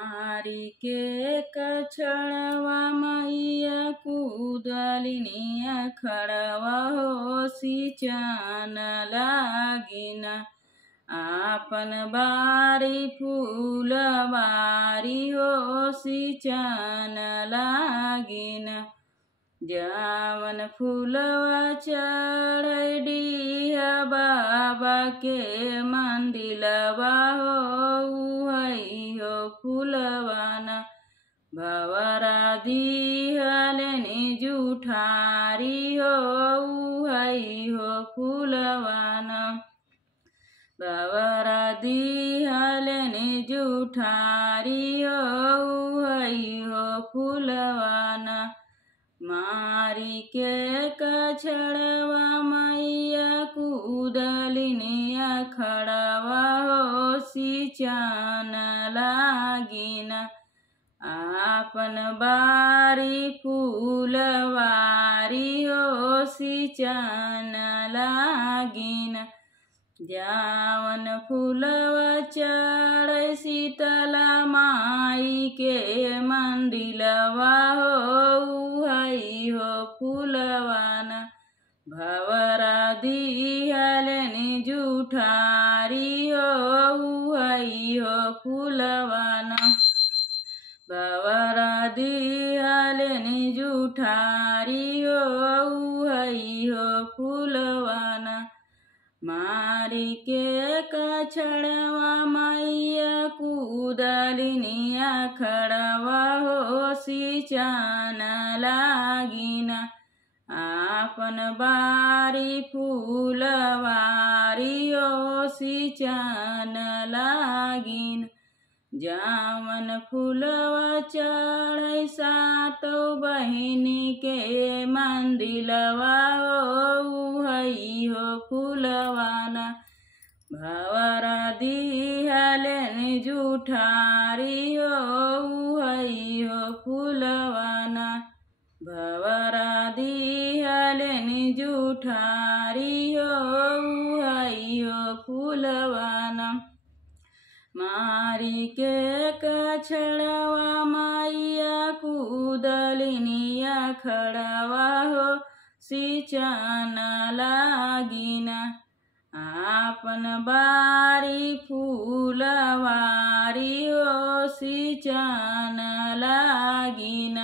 मारी के कछड़वा मैया कूदलिनी अखड़वा हो सिंचन लागिन। आपन बारी फूलवारी हो सिंचन लागिन। जावन फूलवा चढ़ डिहा बाबा के मंदिलवा हो उहई हो फूलवाना। भवरा दिहलेनी जुठारी हो उहई हो फूलवाना। भवरा दिहलेनी जुठारी हो उहई हो फूलवाना। मारी के कछड़वा मैया कूदलिनी अखड़वा हो सिंचन लागिन। आपन बारी फूलवारी हो सिंचन लागिन। जावन फूलवा चढ़ शीतला माई के मंदिलवा हो उहई हो फूलवाना। भवरा दिहलेनी जुठारी हो उहई हो फूलवाना। भवरा दिहलेनी जुठारी हो उहई हो फूलवाना। मारी के कछड़वा मैया कूदलिनी अखड़वा हो सिंचन लागिन। आपन बारी फूलवारी हो सिंचन लागिन। जावन फूलवा चढ़ सातो बहिनी के मंदिलवा हो उहई हो फूलवाना। भवरा दिहलेनी जुठारी हो उहई हो फूलवाना। भवरा दिहलेनी जुठारी हो उहई हो फूलवाना। मारी के कछड़वा मैया कूदलिनी अखड़वा हो सिंचन लागिन। आपन बारी फूलवारी हो सिंचन लागिन।